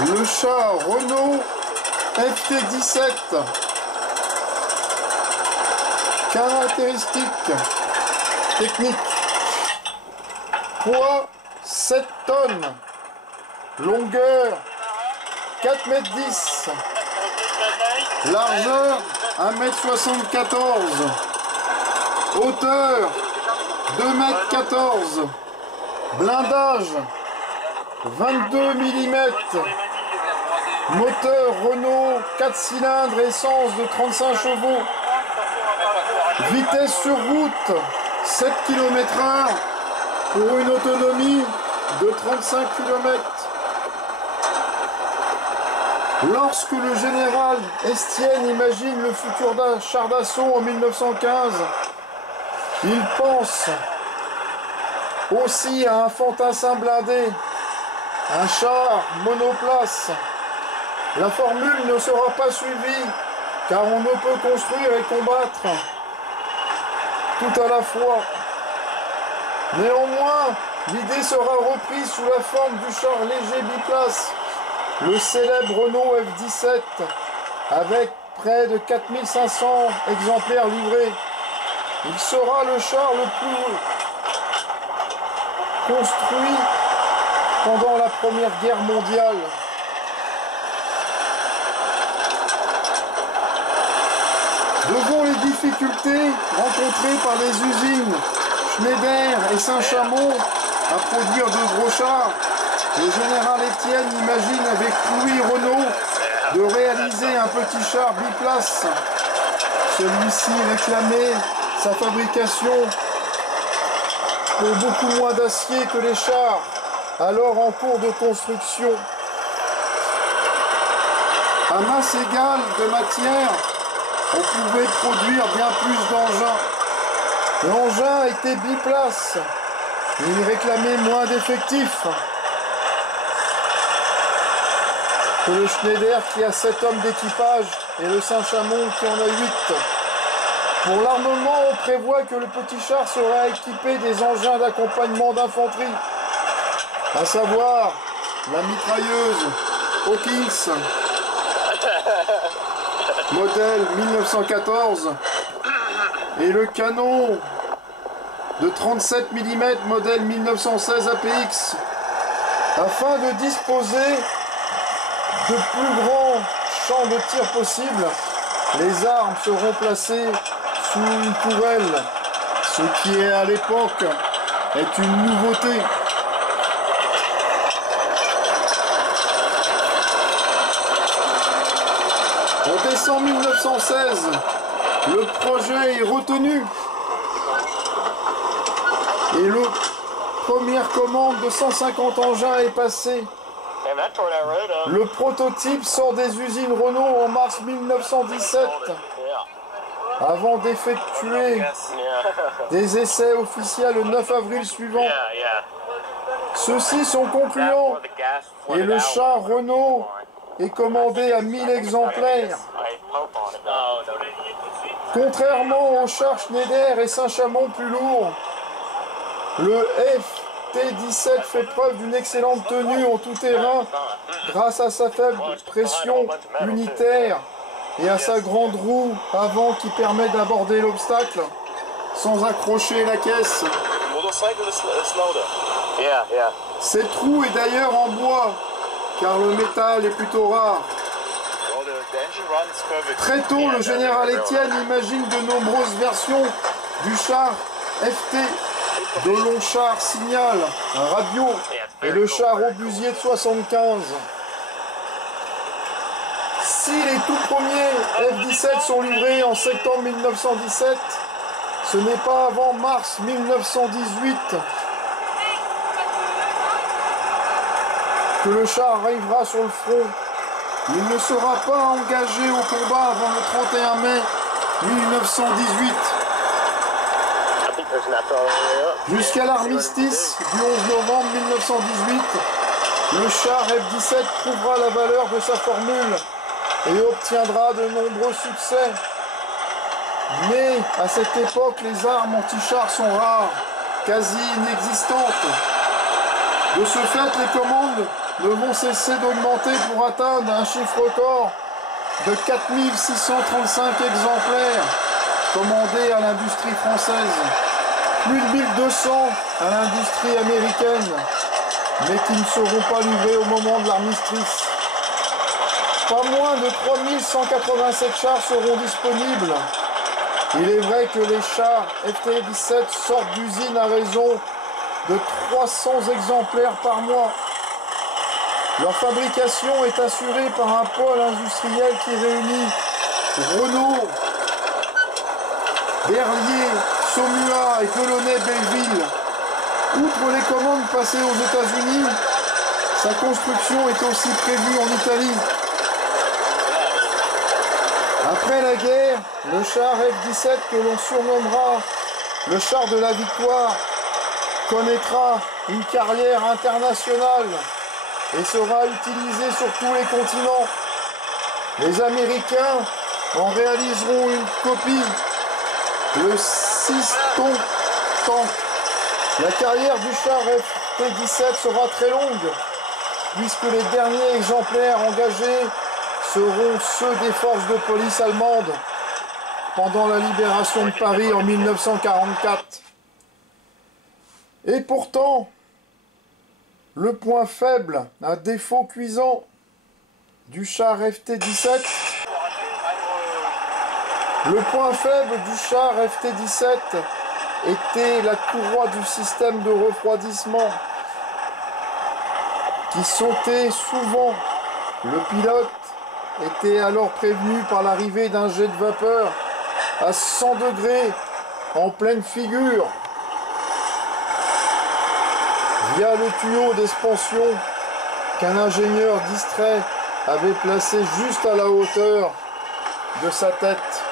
Le char Renault FT17. Caractéristiques techniques. Poids 7 tonnes. Longueur 4,10 m. Largeur 1,74 m. Hauteur 2,14 m. Blindage 22 mm. Moteur Renault 4 cylindres essence de 35 chevaux. Vitesse sur route 7 km/h pour une autonomie de 35 km. Lorsque le général Estienne imagine le futur char d'assaut en 1915, il pense aussi à un fantassin blindé, un char monoplace. La formule ne sera pas suivie, car on ne peut construire et combattre tout à la fois. Néanmoins, l'idée sera reprise sous la forme du char léger biplace, le célèbre Renault F17, avec près de 4500 exemplaires livrés. Il sera le char le plus construit pendant la Première Guerre mondiale. Devant les difficultés rencontrées par les usines Schneider et Saint-Chamond à produire de gros chars, le général Estienne imagine avec Louis Renault de réaliser un petit char biplace. Celui-ci réclamait sa fabrication pour beaucoup moins d'acier que les chars, alors en cours de construction. À masse égale de matière, on pouvait produire bien plus d'engins. L'engin était biplace, mais il réclamait moins d'effectifs que le Schneider qui a 7 hommes d'équipage et le Saint-Chamond qui en a 8. Pour l'armement, on prévoit que le petit char sera équipé des engins d'accompagnement d'infanterie, à savoir la mitrailleuse Hawkins, modèle 1914, et le canon de 37 mm, modèle 1916 APX, afin de disposer de plus grands champs de tir possibles. Les armes seront placées sous une tourelle, ce qui est à l'époque est une nouveauté. En décembre 1916, le projet est retenu et la première commande de 150 engins est passée. Le prototype sort des usines Renault en mars 1917, avant d'effectuer des essais officiels le 9 avril suivant. Ceux-ci sont concluants et le char Renault est commandé à 1000 exemplaires. Contrairement aux chars Schneider et Saint-Chamond plus lourds, le FT17 fait preuve d'une excellente tenue en tout terrain grâce à sa faible pression unitaire et à sa grande roue avant qui permet d'aborder l'obstacle sans accrocher la caisse. Cette roue est d'ailleurs en bois car le métal est plutôt rare. Très tôt, le général Estienne imagine de nombreuses versions du char FT, de longs chars signal, un radio et le char obusier de 75. Si les tout premiers F-17 sont livrés en septembre 1917, ce n'est pas avant mars 1918 que le char arrivera sur le front. Il ne sera pas engagé au combat avant le 31 mai 1918. Jusqu'à l'armistice du 11 novembre 1918, le char F-17 prouvera la valeur de sa formule et obtiendra de nombreux succès. Mais à cette époque, les armes anti-chars sont rares, quasi inexistantes. De ce fait, les commandes ne vont cesser d'augmenter pour atteindre un chiffre record de 4635 exemplaires commandés à l'industrie française, plus de 1200 à l'industrie américaine, mais qui ne seront pas livrés au moment de l'armistice. Pas moins de 3187 chars seront disponibles. Il est vrai que les chars FT-17 sortent d'usine à raison de 300 exemplaires par mois. Leur fabrication est assurée par un pôle industriel qui réunit Renault, Berlier, Saumua et Colonnet-Belleville. Outre les commandes passées aux États-Unis, sa construction est aussi prévue en Italie. Après la guerre, le char F-17, que l'on surnommera le char de la victoire, connaîtra une carrière internationale et sera utilisé sur tous les continents. Les Américains en réaliseront une copie, le 6 tonnes tank. La carrière du char F-17 sera très longue, puisque les derniers exemplaires engagés seront ceux des forces de police allemandes pendant la libération de Paris en 1944. Et pourtant, le point faible, un défaut cuisant du char FT-17, le point faible du char FT-17 était la courroie du système de refroidissement qui sautait souvent. Le pilote était alors prévenu par l'arrivée d'un jet de vapeur à 100 degrés en pleine figure via le tuyau d'expansion qu'un ingénieur distrait avait placé juste à la hauteur de sa tête.